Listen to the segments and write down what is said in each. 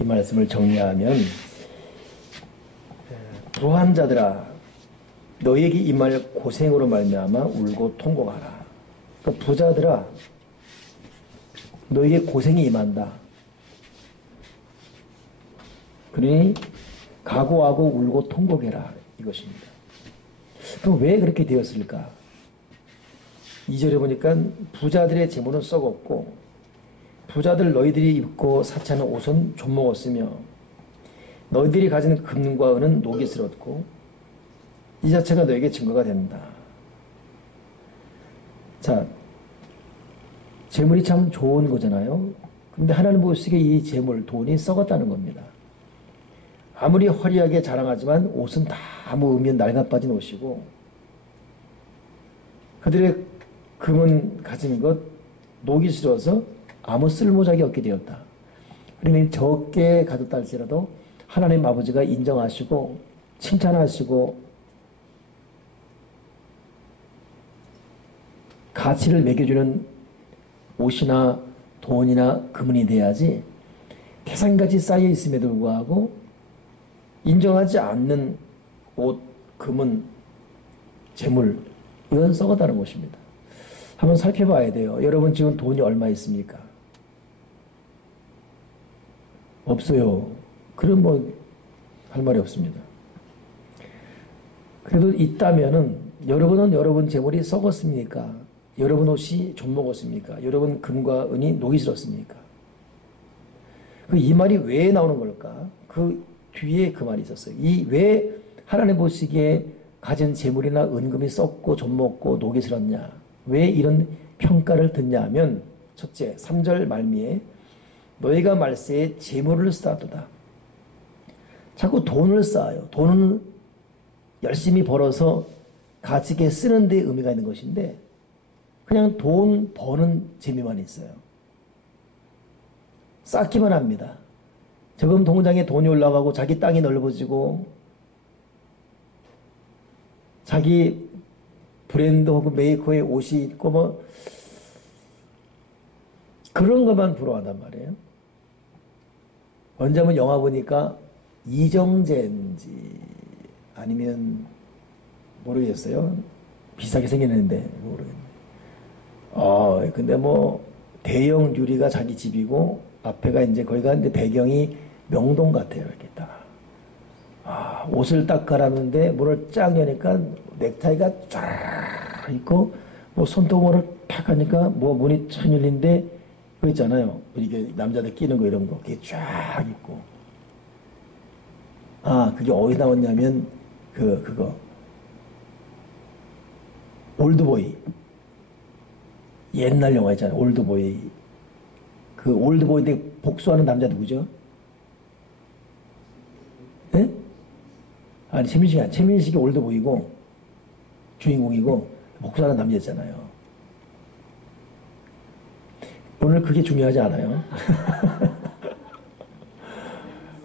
이 말씀을 정리하면 부한 자들아 너에게 임할 고생으로 말미암아 울고 통곡하라. 그러니까 부자들아 너에게 고생이 임한다. 그러니 각오하고 울고 통곡해라 이것입니다. 그럼 왜 그렇게 되었을까? 2절에 보니까 부자들의 재물은 썩었고 부자들 너희들이 입고 사치하는 옷은 좀먹었으며 너희들이 가진 금과 은은 녹이 슬었고 이 자체가 너에게 증거가 된다. 자, 재물이 참 좋은 거잖아요. 근데 하나님 보시기에 이 재물, 돈이 썩었다는 겁니다. 아무리 화려하게 자랑하지만 옷은 다 아무 의미 없는 낡아빠진 옷이고 그들의 금은 가진 것 녹이 슬어서 아무 쓸모작이 없게 되었다. 그러니 적게 가졌다 할지라도 하나님 아버지가 인정하시고 칭찬하시고 가치를 매겨주는 옷이나 돈이나 금은이 돼야지 태산같이 쌓여 있음에도 불구하고 인정하지 않는 옷, 금은, 재물 이건 썩었다는 것입니다. 한번 살펴봐야 돼요. 여러분 지금 돈이 얼마 있습니까? 없어요. 그럼 뭐 할 말이 없습니다. 그래도 있다면은 여러분은 여러분 재물이 썩었습니까? 여러분 옷이 좀 먹었습니까? 여러분 금과 은이 녹이 슬었습니까? 이 말이 왜 나오는 걸까? 그 뒤에 그 말이 있었어요. 이 왜 하나님 보시기에 가진 재물이나 은금이 썩고 좀 먹고 녹이 슬었냐? 왜 이런 평가를 듣냐 하면 첫째 3절 말미에 너희가 말세에 재물을 쌓도다. 자꾸 돈을 쌓아요. 돈은 열심히 벌어서 가치 있게 쓰는 데 의미가 있는 것인데 그냥 돈 버는 재미만 있어요. 쌓기만 합니다. 저금 통장에 돈이 올라가고 자기 땅이 넓어지고 자기 브랜드 혹은 메이커의 옷이 있고 뭐 그런 것만 부러워한단 말이에요. 언제 한번 영화 보니까 이정재인지 아니면 모르겠어요. 비슷하게 생겼는데 모르겠네. 근데 뭐 대형 유리가 자기 집이고 앞에가 이제 거기가 이제 배경이 명동 같아요. 이렇게 딱. 옷을 딱 갈았는데 문을 쫙 여니까 넥타이가 쫙 있고 뭐 손톱으로 탁 하니까 뭐 문이 쫙 열린데 그거 있잖아요. 이게 남자들 끼는 거 이런 거 그게 쫙 있고. 그게 어디서 나왔냐면 그거 올드보이 옛날 영화 있잖아요. 올드보이 그 올드보이인데 복수하는 남자 누구죠? 네? 아니 최민식이 아니야. 최민식이 올드보이고 주인공이고 복수하는 남자였잖아요. 오늘 그게 중요하지 않아요.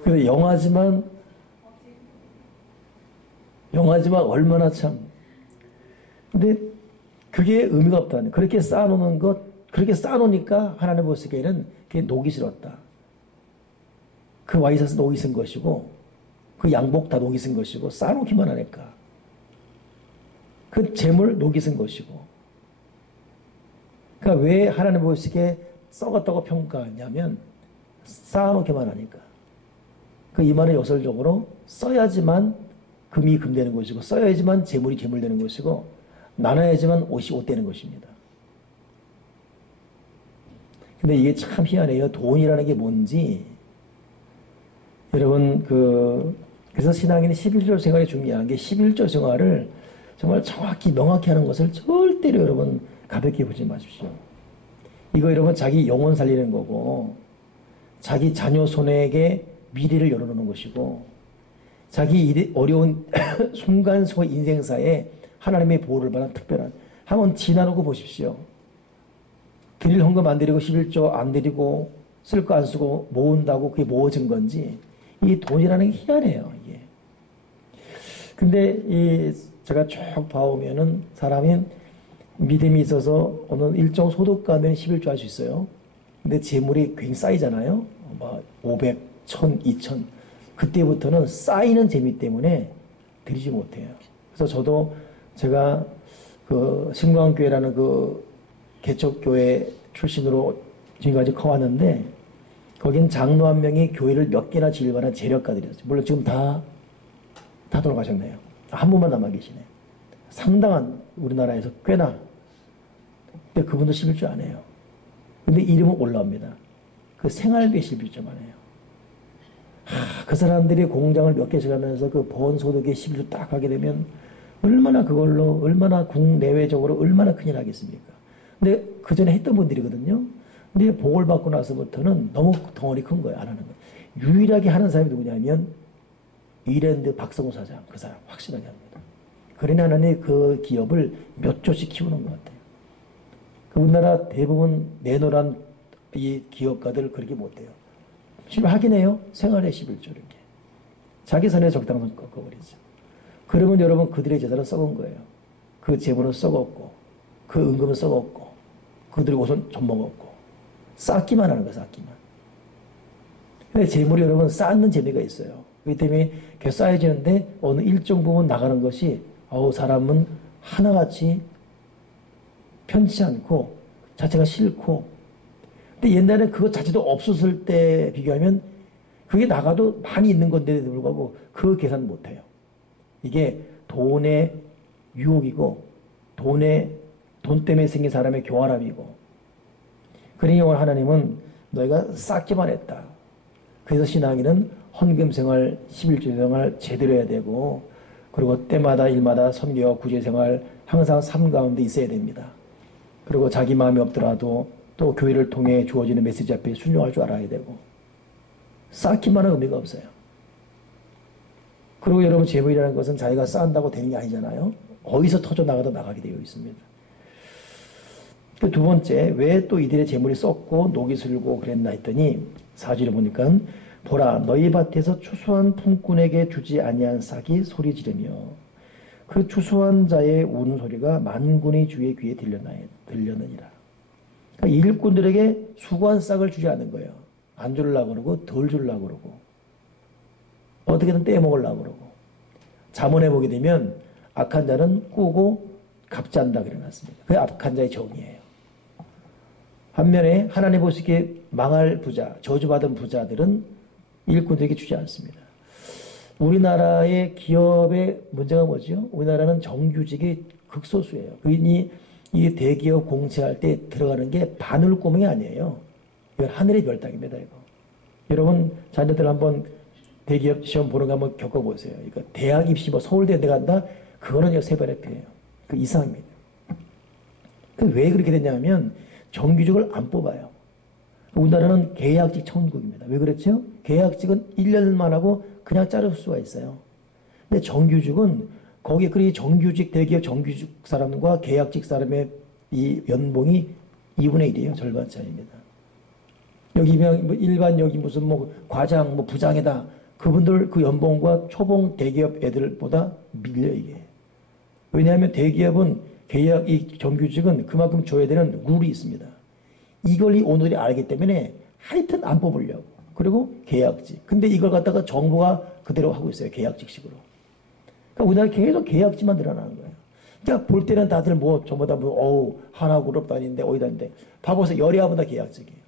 근데 영화지만 얼마나 참. 근데 그게 의미가 없다는. 그렇게 쌓아놓는 것, 그렇게 쌓아놓으니까 하나님 보시기에는 그게 녹이 슬었다. 그 와이셔츠 녹이 쓴 것이고, 그 양복 다 녹이 쓴 것이고, 쌓아놓기만 하니까. 그 재물 녹이 쓴 것이고. 그러니까 왜 하나님 보시기에 썩었다고 평가하냐면, 쌓아놓기만 하니까. 이 말은 요설적으로 써야지만 금이 금 되는 것이고 써야지만 재물이 재물 되는 것이고 나눠야지만 옷이 옷 되는 것입니다. 근데 이게 참 희한해요. 돈이라는 게 뭔지 여러분 그래서 신앙인의 11조 생활이 중요한 게 11조 생활을 정말 정확히 명확히 하는 것을 절대로 여러분 가볍게 보지 마십시오. 이거 여러분 자기 영혼 살리는 거고 자기 자녀 손에게 미래를 열어놓는 것이고 자기 어려운 순간순간 인생사에 하나님의 보호를 받은 특별한 한번 지나놓고 보십시오. 드릴 헌금 안 드리고 11조 안 드리고 쓸 거 안 쓰고 모은다고 그게 모아진 건지 이 돈이라는 게 희한해요. 이게. 근데 제가 쭉 봐오면은 사람이 믿음이 있어서 어느 일정 소득 가면 11조 할 수 있어요. 근데 재물이 굉장히 쌓이잖아요. 막 500, 1000, 2000. 그때부터는 쌓이는 재미 때문에 드리지 못해요. 그래서 저도 제가 그 신광교회라는 그 개척교회 출신으로 지금까지 커왔는데 거긴 장로 한 명이 교회를 몇 개나 지을 만한 재력가들이었어요. 물론 지금 다 돌아가셨네요. 한 분만 남아 계시네요. 상당한 우리나라에서 꽤나. 근데 그분도 11조 안 해요. 근데 이름은 올라옵니다. 그 생활비 11조만 해요. 그 사람들이 공장을 몇 개씩 하면서 그 번 소득의 11조 딱 하게 되면 얼마나 그걸로 얼마나 국내외적으로 얼마나 큰일 하겠습니까? 근데 그 전에 했던 분들이거든요. 근데 복을 받고 나서부터는 너무 덩어리 큰 거예요. 안 하는 거예요. 유일하게 하는 사람이 누구냐면 이랜드 박성우 사장. 그 사람 확실하게 합니다. 그러니 하나님 그 기업을 몇 조씩 키우는 것 같아요. 그 우리나라 대부분 내노란 이 기업가들 그렇게 못해요. 지금 하긴 해요. 생활의 11조 이렇게. 자기 선에 적당한 꺾어버리죠. 그러면 여러분 그들의 재산은 썩은 거예요. 그 재물은 썩었고 그 은금은 썩었고 그들의 옷은 젖먹었고 쌓기만 하는 거예요. 쌓기만. 근데 재물이 여러분 쌓는 재미가 있어요. 그렇기 때문에 계속 쌓여지는데 어느 일정 부분 나가는 것이 사람은 하나같이 편치 않고 자체가 싫고 근데 옛날에 그것 자체도 없었을 때 비교하면 그게 나가도 많이 있는 건데도 불구하고 그 계산 못해요. 이게 돈의 유혹이고 돈 때문에 생긴 사람의 교활함이고 그러니 오늘 하나님은 너희가 쌓기만 했다. 그래서 신앙인은 헌금생활, 11조 생활 제대로 해야 되고 그리고 때마다 일마다 선교와 구제생활 항상 삶 가운데 있어야 됩니다. 그리고 자기 마음이 없더라도 또 교회를 통해 주어지는 메시지 앞에 순종할 줄 알아야 되고 쌓기만 한 의미가 없어요. 그리고 여러분 재물이라는 것은 자기가 쌓는다고 되는 게 아니잖아요. 어디서 터져나가도 나가게 되어 있습니다. 그 두 번째 왜 또 이들의 재물이 썩고 녹이 슬고 그랬나 했더니 4절에 보니까 보라 너희 밭에서 추수한 품꾼에게 주지 아니한 싹이 소리 지르며 그 추수한 자의 우는 소리가 만군의 주의 귀에 들렸느니라. 그러니까 일꾼들에게 수고한 싹을 주지 않는 거예요. 안 주려고 그러고 덜 주려고 그러고 어떻게든 떼먹으려고 그러고 잠언에 보게 되면 악한 자는 꾸고 갚지않는다 그래놨습니다. 그게 악한 자의 정의예요. 반면에 하나님 보시기에 망할 부자, 저주받은 부자들은 일꾼들에게 주지 않습니다. 우리나라의 기업의 문제가 뭐죠? 우리나라는 정규직이 극소수예요. 그러니 이 대기업 공채할 때 들어가는 게 바늘구멍이 아니에요. 이건 하늘의 별 따기입니다. 이거. 여러분 자녀들 한번 대기업 시험 보는 거 한번 겪어보세요. 그러니까 대학 입시 뭐 서울대 간다? 그거는 세 번의 피해요. 그 이상입니다. 왜 그렇게 됐냐면 정규직을 안 뽑아요. 우리나라는 계약직 천국입니다. 왜 그렇죠? 계약직은 1년만 하고 그냥 자를 수가 있어요. 근데 정규직은 거기 정규직 대기업 정규직 사람과 계약직 사람의 이 연봉이 2분의 1이에요. 절반 차이입니다. 여기 일반 여기 무슨 과장 부장이다. 그분들 그 연봉과 초봉 대기업 애들보다 밀려 이게. 왜냐하면 대기업은 계약 이 정규직은 그만큼 줘야 되는 룰이 있습니다. 이걸 오늘이 알기 때문에 하여튼 안 뽑으려고. 그리고 계약직. 근데 이걸 갖다가 정부가 그대로 하고 있어요. 계약직식으로. 그러니까 우리나라 계속 계약직만 늘어나는 거예요. 그러니까 볼 때는 다들 전부 다 하나그룹 다니는데 어디 다니는데 봐보세요. 열애하보다 계약직이에요.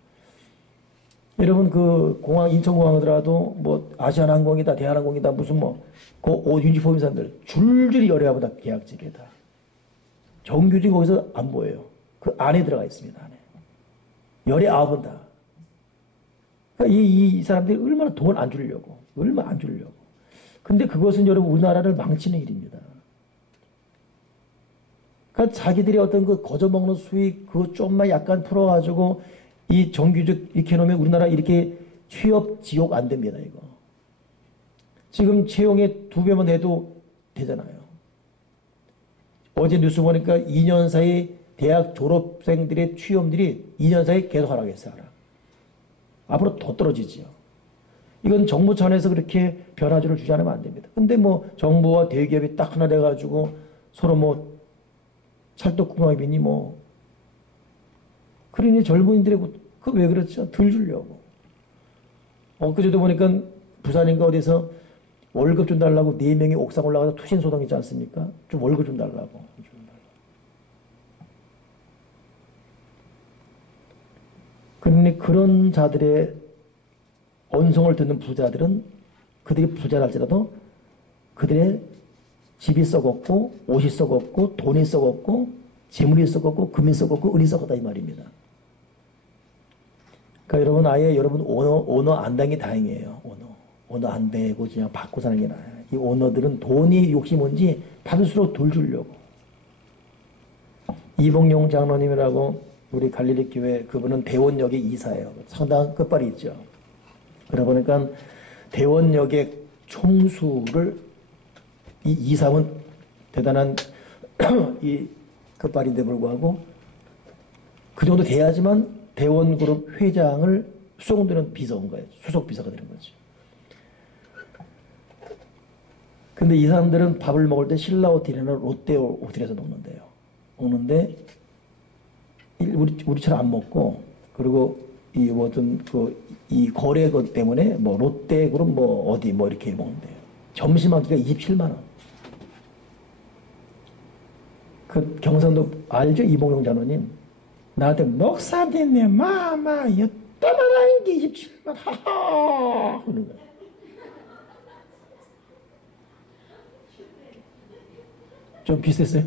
여러분 인천공항 오더라도 아시아나항공이다 대한항공이다 무슨 그 옷 유니폼 사람들 줄줄이 열애하보다 계약직이다. 정규직 거기서 안 보여요. 그 안에 들어가 있습니다. 안에. 열의 아홉은 다. 그러니까 이 사람들이 얼마나 돈 안 주려고. 얼마나 안 주려고. 근데 그것은 여러분 우리나라를 망치는 일입니다. 그러니까 자기들이 어떤 그 거저먹는 수익 그거 좀만 약간 풀어가지고 이 정규직 이렇게 해놓으면 우리나라 이렇게 취업 지옥 안 됩니다. 이거. 지금 채용에 2배만 해도 되잖아요. 어제 뉴스 보니까 2년 사이 대학 졸업생들의 취업률이 2년 사이 계속 하락했어요. 앞으로 더 떨어지지요. 이건 정부 차원에서 그렇게 변화주를 주지 않으면 안 됩니다. 근데 정부와 대기업이 딱 하나 돼가지고 서로 찰떡궁합이니 그러니 젊은이들이 왜 그렇죠? 덜 주려고. 엊그제도 보니까 부산인가 어디서 월급 좀 달라고 4명이 옥상 올라가서 투신 소동이지 않습니까? 좀 월급 좀 달라고. 그러니 그런 자들의 언성을 듣는 부자들은 그들이 부자랄지라도 그들의 집이 썩었고 옷이 썩었고 돈이 썩었고 재물이 썩었고 금이 썩었고 은이 썩었다 이 말입니다. 그러니까 여러분 아예 여러분 오너 안 당이 다행이에요. 오너 안 되고 그냥 받고 사는 게 나아요. 이 오너들은 돈이 욕심인지 받을수록 덜 주려고. 이봉용 장로님이라고 우리 갈릴리 교회 그분은 대원역의 이사예요. 상당한 끝발이 있죠. 그러다 보니까 대원역의 총수를 이 이사는 대단한 이 끝발인데 불구하고 그 정도 돼야지만 대원그룹 회장을 수송되는 비서인 거예요. 수석 비서가 되는 거죠. 근데 이 사람들은 밥을 먹을 때 신라 호텔이나 롯데 호텔에서 먹는데요. 먹는데 우리처럼 안 먹고 그리고 이 뭐든 이 거래 것 때문에 뭐 롯데 그룹 뭐 어디 뭐 이렇게 먹는데요. 점심 한 끼가 27만 원. 그 경상도 알죠? 이봉용 장로님. 나한테 목사님네 마마 이따만한 게 27만 하하 하는 거야. 좀 비슷했어요?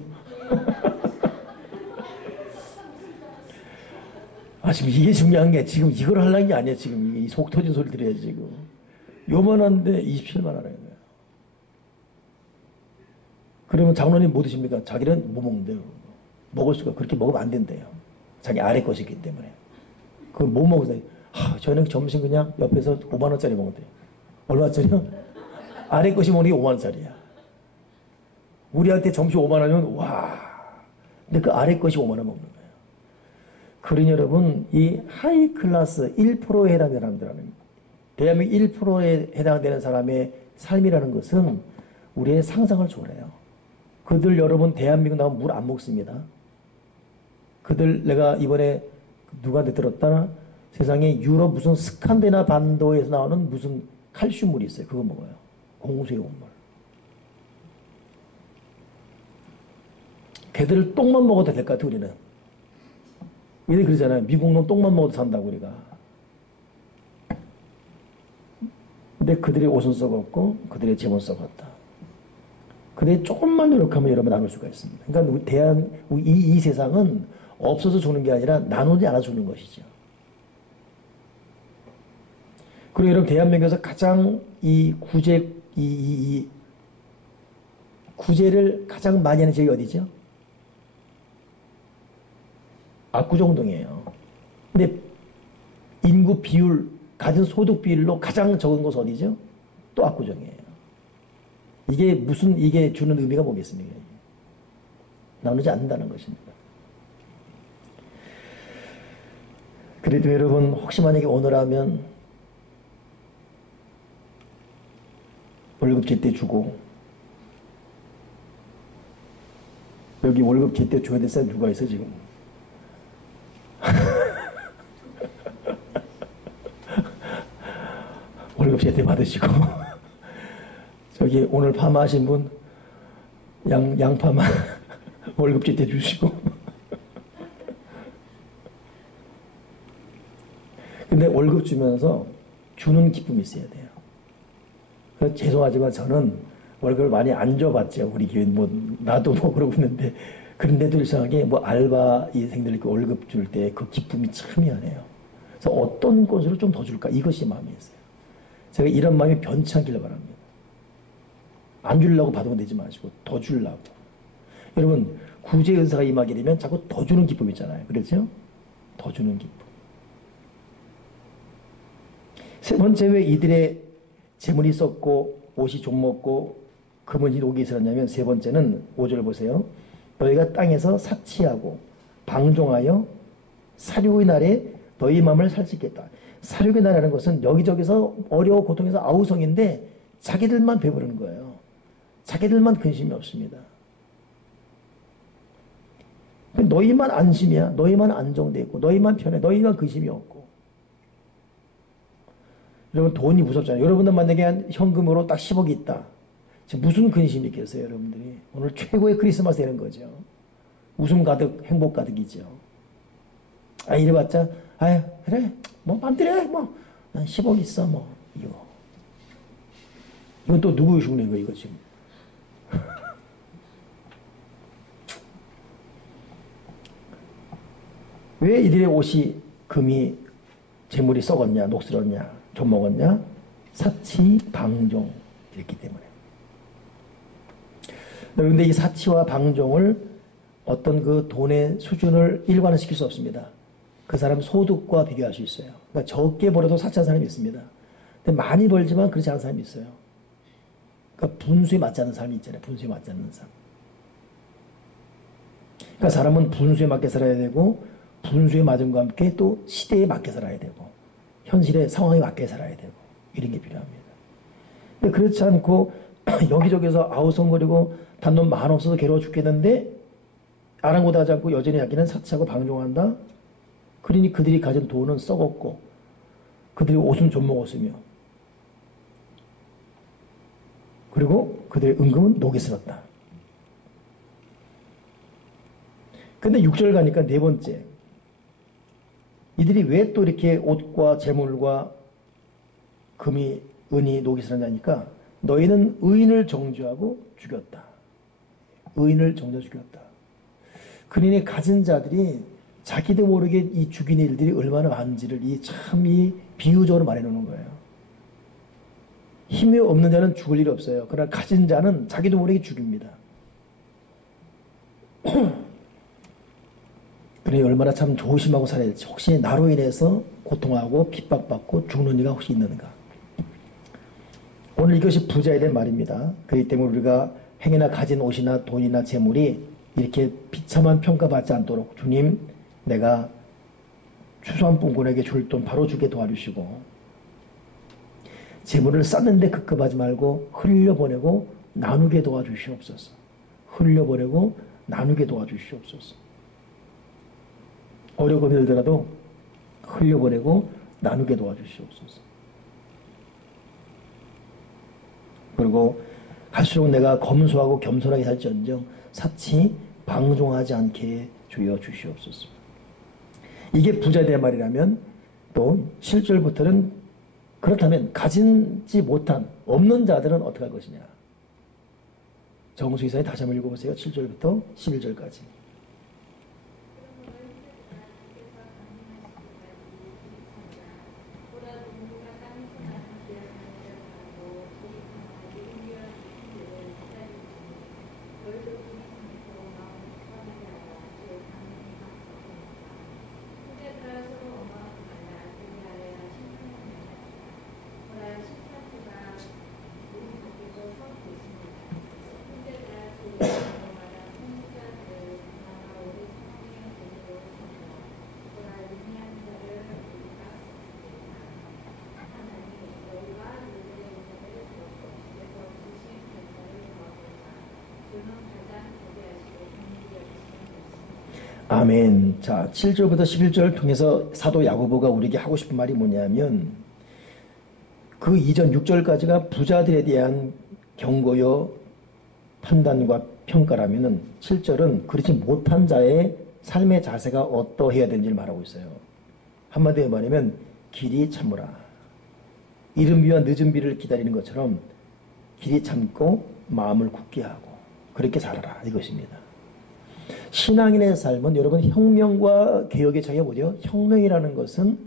지금 이게 중요한 게 지금 이걸 하려는 게 아니야. 지금 이게 속 터진 소리 들어야지 지금. 요만한데 27만 원 하는 거야. 그러면 장로님 뭐 드십니까? 자기는 뭐 먹는데요. 먹을 수가 그렇게 먹으면 안 된대요. 자기 아래 것이기 때문에. 그걸 뭐 먹으세요? 저는 점심 그냥 옆에서 5만 원짜리 먹는데요. 얼마짜리요? 아래 것이 먹는 게 5만 원짜리야. 우리한테 점심 5만 원이면 와. 근데 그 아래 것이 5만 원 먹는 거예요. 그러니 여러분 이 하이 클래스 1%에 해당되는 사람들은 대한민국 1%에 해당되는 사람의 삶이라는 것은 우리의 상상을 초월해요. 그들 여러분 대한민국 나오면 물 안 먹습니다. 그들 내가 이번에 누구한테 들었다나 세상에 유럽 무슨 스칸데나 반도에서 나오는 무슨 칼슘물이 있어요. 그거 먹어요. 공수의 온물. 걔들 똥만 먹어도 될 것 같아 우리는. 얘들 그러잖아요. 미국 놈 똥만 먹어도 산다고 우리가. 근데 그들의 옷은 썩었고 그들의 재물은 썩었다. 그들이 조금만 노력하면 여러분 나눌 수가 있습니다. 그러니까 이 세상은 없어서 주는 게 아니라 나누지 않아 주는 것이죠. 그리고 여러분 대한민국에서 가장 이 구제를 가장 많이 하는 지역이 어디죠? 압구정동이에요. 근데 인구 비율, 가진 소득 비율로 가장 적은 곳 어디죠? 또 압구정이에요. 이게 주는 의미가 뭐겠습니까? 나누지 않는다는 것입니다. 그래도 여러분, 혹시 만약에 오늘 하면 월급 제때 주고, 여기 월급 제때 줘야 될 사람 누가 있어, 지금? 월급 제때 받으시고, 저기 오늘 파마하신 분, 양파마 월급 제때 주시고. 근데 월급 주면서 주는 기쁨이 있어야 돼요. 그래서 죄송하지만 저는 월급을 많이 안 줘봤죠. 우리 교회 나도 그러고 있는데, 그런데도 이상하게 알바생들 이렇게 월급 줄 때 그 기쁨이 참 미안해요. 그래서 어떤 건수로 좀 더 줄까? 이것이 마음이었어요. 제가 이런 마음이 변치 않기를 바랍니다. 안 주려고 받으면 되지 마시고 더 주려고. 여러분 구제 은사가 임하게 되면 자꾸 더 주는 기쁨 있잖아요. 그렇죠? 더 주는 기쁨. 세 번째 왜 이들의 재물이 썩고 옷이 좀먹고 금은이 녹이 있었냐면 세 번째는 5절 보세요. 너희가 땅에서 사치하고 방종하여 사륙의 날에 너희 마음을 살찌겠다. 사륙의 날이라는 것은 여기저기서 어려워 고통해서 아우성인데 자기들만 배부르는 거예요. 자기들만 근심이 없습니다. 너희만 안심이야. 너희만 안정돼 있고 너희만 편해. 너희만 근심이 없고. 여러분 돈이 무섭잖아요. 여러분들 만약에 한 현금으로 딱 10억이 있다. 지금 무슨 근심이 있겠어요, 여러분들이. 오늘 최고의 크리스마스 되는 거죠. 웃음 가득, 행복 가득이죠. 아, 이래봤자, 아유, 그래, 뭐, 맘대로 해, 뭐, 난 10억 있어, 뭐, 이거. 이건 또 누구 흉내인 거야, 이거 지금. 왜 이들의 옷이, 금이, 재물이 썩었냐, 녹슬었냐, 좀 먹었냐? 사치, 방종, 이랬기 때문에. 그런데 이 사치와 방종을 어떤 그 돈의 수준을 일관화시킬 수 없습니다. 그 사람 소득과 비교할 수 있어요. 그러니까 적게 벌어도 사치한 사람이 있습니다. 근데 많이 벌지만 그렇지 않은 사람이 있어요. 그러니까 분수에 맞지 않는 사람이 있잖아요. 분수에 맞지 않는 사람. 그러니까 사람은 분수에 맞게 살아야 되고 분수에 맞음과 함께 또 시대에 맞게 살아야 되고 현실의 상황에 맞게 살아야 되고 이런 게 필요합니다. 근데 그렇지 않고 여기저기서 아우성거리고 단돈 만 없어서 괴로워 죽겠는데 아랑곳하지 않고 여전히 자기는 사치하고 방종한다. 그러니 그들이 가진 돈은 썩었고 그들이 옷은 좀 먹었으며 그리고 그들의 은금은 녹이 슬었다. 근데 6절 가니까 네 번째, 이들이 왜 또 이렇게 옷과 재물과 금이 은이 녹이 슬었냐니까 너희는 의인을 정죄하고 죽였다. 의인을 정죄 죽였다. 그러니 가진 자들이 자기도 모르게 이 죽인 일들이 얼마나 많은지를 이 비유적으로 말해놓는 거예요. 힘이 없는 자는 죽을 일이 없어요. 그러나 가진 자는 자기도 모르게 죽입니다. 그러니 얼마나 참 조심하고 살아야 될지. 혹시 나로 인해서 고통하고 핍박받고 죽는 이가 혹시 있는가. 오늘 이것이 부자에 대한 말입니다. 그렇기 때문에 우리가 행여나 가진 옷이나 돈이나 재물이 이렇게 비참한 평가받지 않도록 주님 내가 추수한 분군에게 줄 돈 바로 주게 도와주시고 재물을 쌓는데 급급하지 말고 흘려보내고 나누게 도와주시옵소서. 흘려보내고 나누게 도와주시옵소서. 어려움이 들더라도 흘려보내고 나누게 도와주시옵소서. 그리고 갈수록 내가 검소하고 겸손하게 살지언정 사치 방종하지 않게 주여 주시옵소서. 이게 부자에 대한 말이라면 또 7절부터는 그렇다면 가진지 못한 없는 자들은 어떻게 할 것이냐. 정수기사에 다시 한번 읽어보세요. 7절부터 11절까지. 아멘. 자, 7절부터 11절을 통해서 사도 야고보가 우리에게 하고 싶은 말이 뭐냐면 그 이전 6절까지가 부자들에 대한 경고요 판단과 평가라면은 7절은 그렇지 못한 자의 삶의 자세가 어떠해야 되는지를 말하고 있어요. 한마디로 말하면 길이 참으라. 이른 비와 늦은 비를 기다리는 것처럼 길이 참고 마음을 굳게 하고 그렇게 살아라 이것입니다. 신앙인의 삶은 여러분 혁명과 개혁의 차이가 뭐죠? 혁명이라는 것은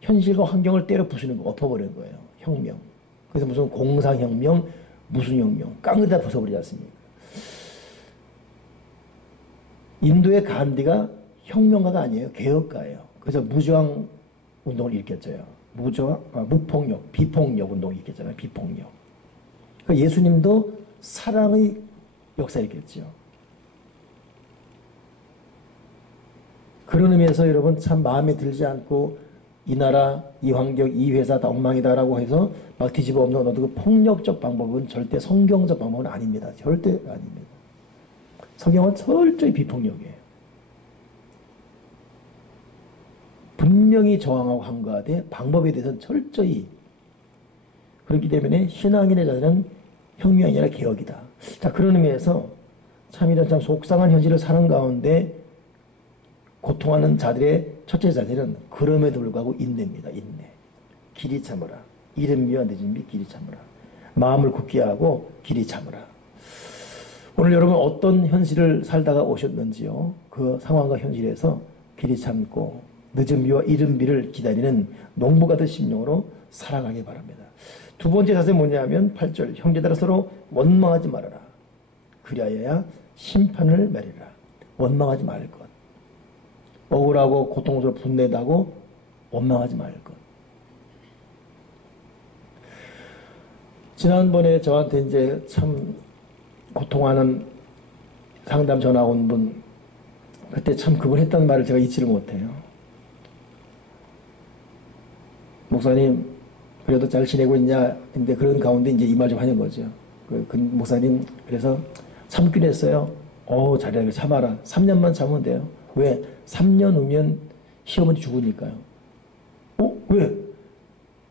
현실과 환경을 때려 부수는 거, 엎어버리는 거예요. 혁명. 그래서 무슨 공상혁명, 무슨 혁명, 깡그다 부숴버리지 않습니까? 인도의 간디가 혁명가가 아니에요. 개혁가예요. 그래서 무저항 운동을 일으켰어요. 무폭력, 비폭력 운동을 일으켰잖아요. 비폭력. 그러니까 예수님도 사랑의 역사를 일으켰죠. 그런 의미에서 여러분 참 마음에 들지 않고 이 나라, 이 환경, 이 회사 다 엉망이다라고 해서 막 뒤집어 엎는 그 폭력적 방법은 절대 성경적 방법은 아닙니다. 절대 아닙니다. 성경은 철저히 비폭력이에요. 분명히 저항하고 항거하되 방법에 대해서는 철저히 그렇기 때문에 신앙인의 자세는 혁명이 아니라 개혁이다. 자, 그런 의미에서 참 이런 참 속상한 현실을 사는 가운데 고통하는 자들의 첫째 자세는 그럼에도 불구하고 인내입니다. 인내. 길이 참으라. 이른 미와 늦은 미 길이 참으라. 마음을 굳게 하고 길이 참으라. 오늘 여러분 어떤 현실을 살다가 오셨는지요? 그 상황과 현실에서 길이 참고 늦은 비와 이른 비를 기다리는 농부 같은 심령으로 살아가기 바랍니다. 두 번째 자세 뭐냐면 8절 형제들아 서로 원망하지 말아라. 그리하여야 심판을 med으리라. 원망하지 말 것. 억울하고 고통스럽고 분내다고 원망하지 말 것. 지난번에 저한테 이제 참 고통하는 상담 전화 온 분, 그때 참 그분 했던 말을 제가 잊지를 못해요. 목사님, 그래도 잘 지내고 있냐? 근데 그런 가운데 이제 이 말 좀 하는 거죠. 그 목사님, 그래서 참기로 했어요. 잘해, 참아라. 3년만 참으면 돼요. 왜? 3년 후면 시어머니 죽으니까요. 왜?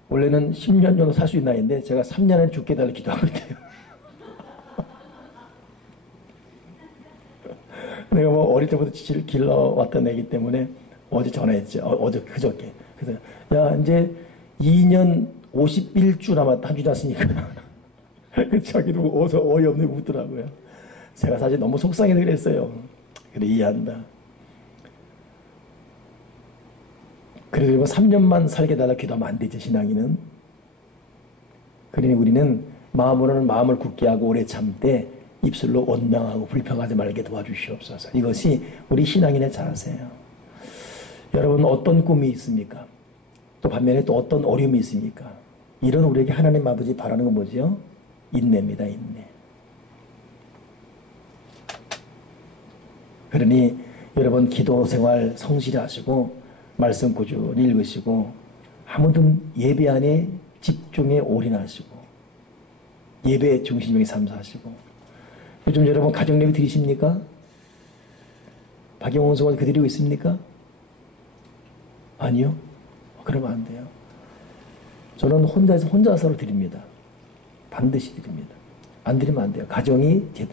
원래는 10년 정도 살 수 있는 나이인데 제가 3년 안에 죽게 해달라 기도하거든요. 내가 뭐 어릴 때부터 지치를 길러왔던 애기 때문에 어제 전화했죠. 그저께. 그래서 야 이제 2년 51주 남았다. 한 주 났으니까. 자기도 어이없네 웃더라고요. 제가 사실 너무 속상해서 그랬어요. 그래 이해한다. 그래도 뭐 3년만 살게 달라 기도하면 안 되죠. 신앙인은. 그러니 우리는 마음으로는 마음을 굳게 하고 오래 참되 입술로 원망하고 불평하지 말게 도와주시옵소서. 이것이 우리 신앙인의 자세예요. 여러분 어떤 꿈이 있습니까? 또 반면에 또 어떤 어려움이 있습니까? 이런 우리에게 하나님 아버지 바라는 건 뭐죠? 인내입니다. 인내. 그러니 여러분 기도 생활 성실히 하시고 말씀 꾸준히 읽으시고 아무든 예배 안에 집중에 올인하시고 예배 중심의 삶 사시고 요즘 여러분 가정 예배 드리십니까? 박영원 성원 그 드리고 있습니까? 아니요? 그러면 안 돼요. 저는 혼자서 드립니다. 반드시 드립니다. 안 드리면 안 돼요. 가정이 제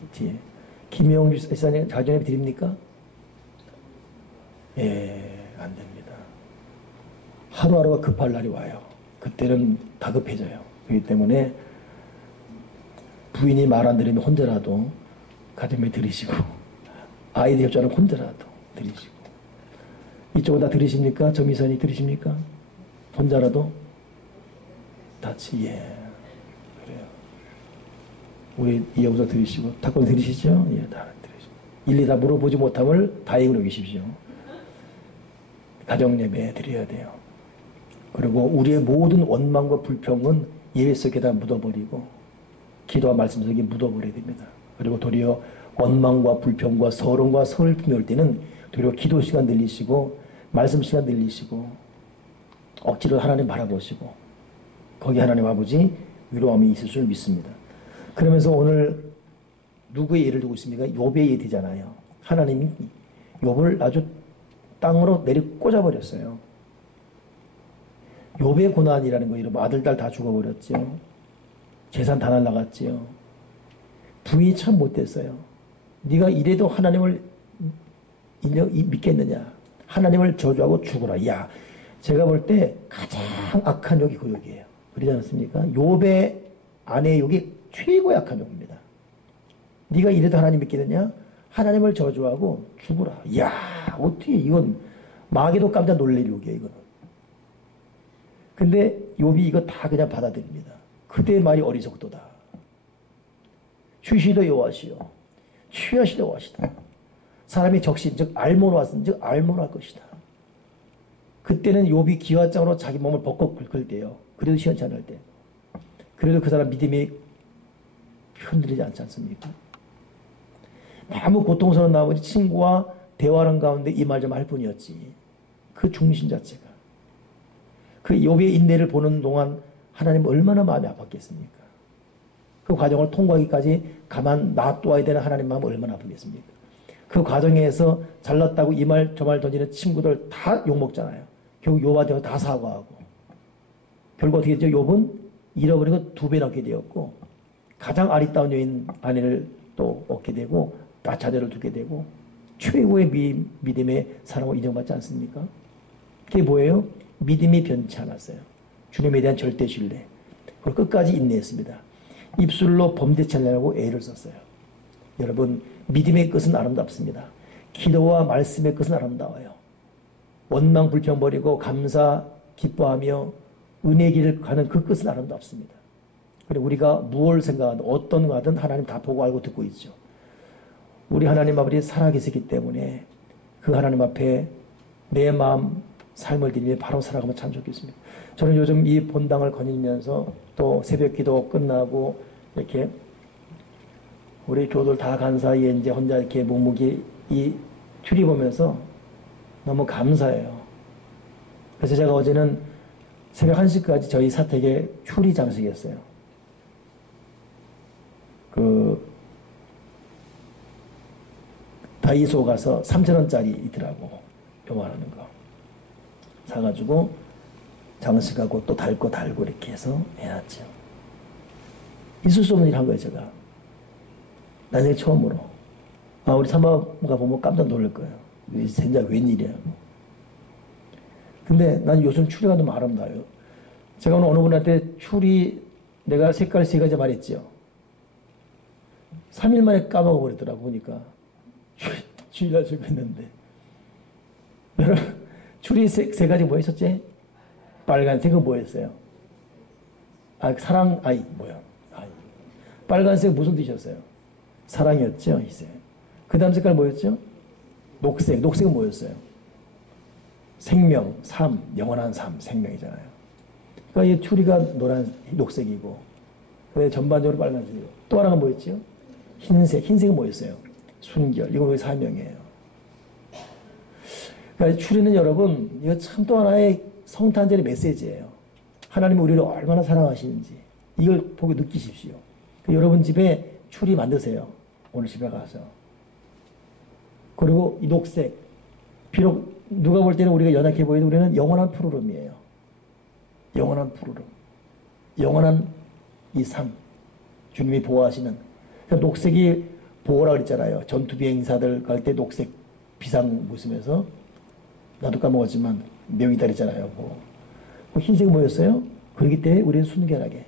김영주 사님 가정 예배 드립니까? 예, 안 됩니다. 하루하루가 급할 날이 와요. 그때는 다급해져요. 그렇기 때문에 부인이 말 안 들으면 혼자라도 가정에 들으시고 아이들 협조하는 혼자라도 들으시고 이쪽은 다 들으십니까? 정미선이 들으십니까? 혼자라도? 다치 예 그래요. 우리 이영사 들으시고 탁권 들으시죠? 예, 다 들으시고 일일이 다 물어보지 못함을 다행으로 여기십시오. 가정 예배 드려야 돼요. 그리고 우리의 모든 원망과 불평은 예배 속에다 묻어버리고 기도와 말씀 속에 묻어버려야 됩니다. 그리고 도리어 원망과 불평과 서론과 슬픔이 올 때는 도리어 기도 시간 늘리시고 말씀 시간 늘리시고 억지로 하나님 바라보시고 거기 하나님 아버지 위로함이 있을 줄 믿습니다. 그러면서 오늘 누구의 예를 들고 있습니까? 욥의 예 되잖아요. 하나님이 욥을 아주 땅으로 내리 꽂아버렸어요. 욥의 고난이라는 거 이러면 아들, 딸 다 죽어버렸죠. 재산 다 날라갔지요. 부인이 참 못됐어요. 네가 이래도 하나님을 믿겠느냐. 하나님을 저주하고 죽어라. 야, 제가 볼 때 가장 악한 욕이 그 욕이에요. 그러지 않습니까? 욥의 아내의 욕이 최고 약한 욕입니다. 네가 이래도 하나님 믿겠느냐? 하나님을 저주하고 죽어라. 야, 어떻게 이건 마귀도 깜짝 놀랄 욕이에요. 이거는. 근데 욥이 이거 다 그냥 받아들입니다. 그대의 말이 어리석도다. 주시도 여호와시요 취하시도 여호와시다. 사람이 적신 즉 알모로 왔은 즉 알모로 할 것이다. 그때는 욥이 기와장으로 자기 몸을 벅벅 긁을 때요. 그래도 시원치 않을 때. 그래도 그 사람 믿음이 흔들리지 않지 않습니까? 너무 고통스러운 나머지 친구와 대화하는 가운데 이 말 좀 할 뿐이었지. 그 중심 자체가. 그 욥의 인내를 보는 동안 하나님 얼마나 마음이 아팠겠습니까? 그 과정을 통과하기까지 가만 놔둬야 되는 하나님 마음 얼마나 아프겠습니까? 그 과정에서 잘났다고 이 말 저 말 던지는 친구들 다 욕먹잖아요. 결국 욥한테 다 사과하고 결국 어떻게 됐죠? 욥은 잃어버리고 2배 얻게 되었고, 가장 아리따운 여인 아내를 또 얻게 되고, 자녀를 두게 되고, 최고의 믿음의 사랑으로 인정받지 않습니까? 그게 뭐예요? 믿음이 변치 않았어요. 주님에 대한 절대 신뢰. 그리고 끝까지 인내했습니다. 입술로 범죄치 않으려고 애를 썼어요. 여러분, 믿음의 끝은 아름답습니다. 기도와 말씀의 끝은 아름다워요. 원망 불평 버리고 감사 기뻐하며 은혜의 길을 가는 그 끝은 아름답습니다. 그리고 우리가 무엇을 생각하든 어떤 거든 하나님 다 보고 알고 듣고 있죠. 우리 하나님 아버지 살아계시기 때문에 그 하나님 앞에 내 마음 삶을 드리며 바로 살아가면 참 좋겠습니다. 저는 요즘 이 본당을 거니면서 또 새벽 기도 끝나고 이렇게 우리 교도들 다 간 사이에 이제 혼자 이렇게 묵묵히 이 추리 보면서 너무 감사해요. 그래서 제가 어제는 새벽 1시까지 저희 사택에 추리 장식했어요. 다이소 가서 3,000원짜리 있더라고. 요만한 거. 사가지고 장식하고 또 달고 이렇게 해서 해놨죠. 있을 수 없는 일 한 거예요, 제가. 나중에 처음으로. 우리 사모가 보면 깜짝 놀랄 거예요. 진짜 웬일이야. 근데 난 요즘 추리가 너무 아름다워요. 제가 오늘 어느 분한테 추리 내가 색깔 3가지 말했죠. 3일 만에 까먹어 버리더라고 보니까. 주일날 적고 있는데. 여러분, 추리 3가지 뭐 했었지? 빨간색은 뭐였어요? 사랑, 빨간색 무슨 뜻이었어요? 사랑이었죠, 이제. 그 다음 색깔 뭐였죠? 녹색. 녹색은 뭐였어요? 생명, 삶, 영원한 삶, 생명이잖아요. 그러니까 이 추리가 녹색이고, 그다음에 전반적으로 빨간색이고, 또 하나가 뭐였죠? 흰색. 흰색은 뭐였어요? 순결. 이거 우리 사명이에요. 그러니까 추리는 여러분, 이거 참 또 하나의 성탄절의 메시지예요. 하나님이 우리를 얼마나 사랑하시는지 이걸 보고 느끼십시오. 여러분 집에 추리 만드세요. 오늘 집에 가서. 그리고 이 녹색. 비록 누가 볼 때는 우리가 연약해 보여도 우리는 영원한 푸르름이에요. 영원한 푸르름. 영원한 이 삶. 주님이 보호하시는. 그러니까 녹색이 보호라 그랬잖아요. 전투 비행사들 갈 때 녹색 비상 웃으면서 나도 까먹었지만 명이 다르잖아요. 흰색이 뭐였어요? 그렇기 때문에 우리는 순결하게.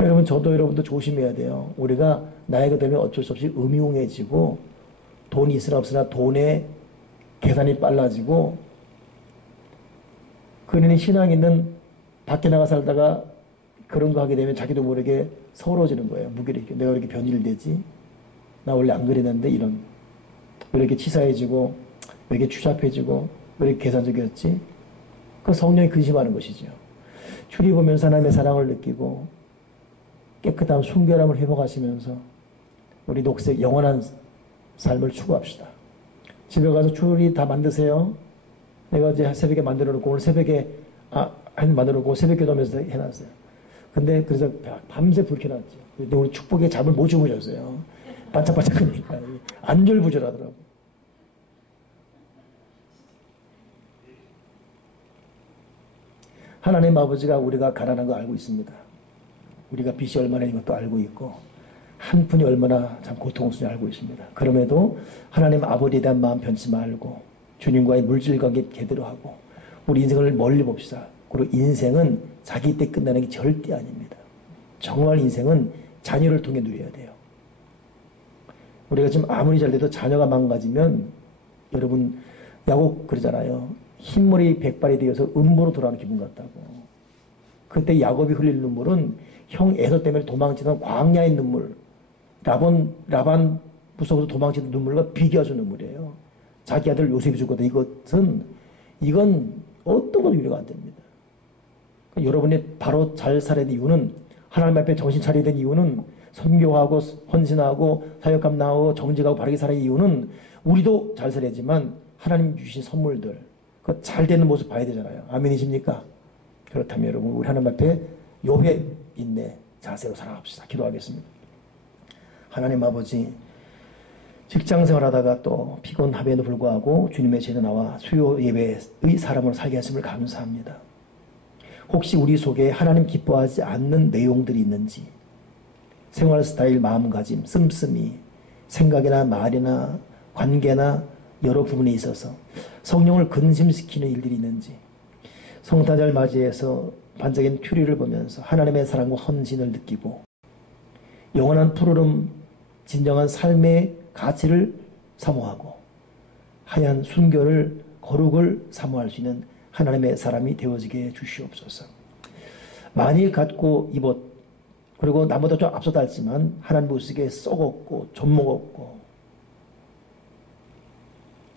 여러분, 저도 여러분도 조심해야 돼요. 우리가 나이가 들면 어쩔 수 없이 음흉해지고 돈이 있으나 없으나 돈의 계산이 빨라지고 그러니 신앙 있는 밖에 나가 살다가 그런 거 하게 되면 자기도 모르게 서러워지는 거예요. 무기력해. 내가 왜 이렇게 변질되지? 나 원래 안 그랬는데 이런. 왜 이렇게 치사해지고 왜 이렇게 추잡해지고 왜 이렇게 계산적이었지? 그 성령이 근심하는 것이죠. 추리 보면서 하나님의 사랑을 느끼고 깨끗한 순결함을 회복하시면서 우리 녹색 영원한 삶을 추구합시다. 집에 가서 추리 다 만드세요. 내가 어제 새벽에 만들어 놓고 오늘 새벽에 만들어 놓고 새벽 기도하면서 해놨어요. 근데 그래서 밤새 불 켜놨죠. 근데 우리 축복에 잠을 못 주무셨어요. 반짝반짝하니까 안절부절하더라고. 하나님 아버지가 우리가 가난한 거 알고 있습니다. 우리가 빚이 얼마나 있는 것도 알고 있고 한 푼이 얼마나 참 고통스러운지 알고 있습니다. 그럼에도 하나님 아버지에 대한 마음 변치 말고 주님과의 물질관계 제대로 하고 우리 인생을 멀리 봅시다. 그리고 인생은 자기 때 끝나는 게 절대 아닙니다. 정말 인생은 자녀를 통해 누려야 돼요. 우리가 지금 아무리 잘 돼도 자녀가 망가지면 여러분 야곱 그러잖아요. 흰머리 백발이 되어서 음부로 돌아가는 기분 같다고. 그때 야곱이 흘릴 눈물은 형 에서 때문에 도망치던 광야의 눈물, 라반 무서워서 도망치던 눈물과 비교하는 눈물이에요. 자기 아들 요셉이 죽거든. 이건 어떤 건 위로가 안 됩니다. 그러니까 여러분이 바로 잘 살아야 될 이유는 하나님 앞에 정신 차려야 될 이유는 선교하고 헌신하고 사역감 나오고 정직하고 바르게 살아야 할 이유는 우리도 잘 살아야지만 하나님 주신 선물들 그 잘 되는 모습 봐야 되잖아요. 아멘이십니까? 그렇다면 여러분 우리 하나님 앞에 욥의 인내 자세로 살아갑시다. 기도하겠습니다. 하나님 아버지 직장생활 하다가 또 피곤함에도 불구하고 주님의 제자 나와 수요 예배의 사람으로 살게 하심을 감사합니다. 혹시 우리 속에 하나님 기뻐하지 않는 내용들이 있는지, 생활 스타일, 마음가짐, 씀씀이, 생각이나 말이나 관계나 여러 부분에 있어서 성령을 근심시키는 일들이 있는지, 성탄절 맞이해서 반짝이는 튜리를 보면서 하나님의 사랑과 헌신을 느끼고 영원한 푸르름, 진정한 삶의 가치를 사모하고 하얀 순결을, 거룩을 사모할 수 있는 하나님의 사람이 되어지게 해 주시옵소서. 많이 갖고 입었, 그리고 나보다 좀 앞서 닮지만 하나님 보시기에 썩었고 좀먹었고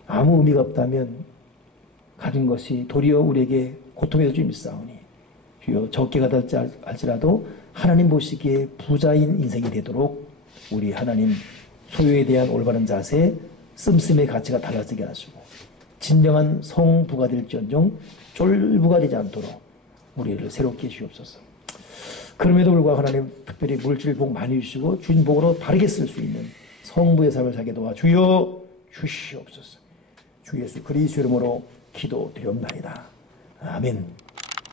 아무 의미가 없다면 가진 것이 도리어 우리에게 고통의 줄 믿사오니 주여 적게 가달지 할지라도 하나님 보시기에 부자인 인생이 되도록 우리 하나님 소유에 대한 올바른 자세, 씀씀의 가치가 달라지게 하시고 진정한 성부가 될지언정 쫄부가 되지 않도록 우리를 새롭게 해주옵소서. 그럼에도 불구하고 하나님 특별히 물질복 많이 주시고 주신 복으로 바르게 쓸 수 있는 성부의 삶을 살게 도와 주여 주시옵소서. 주 예수 그리스도 이름으로 기도드리옵나이다. 아멘.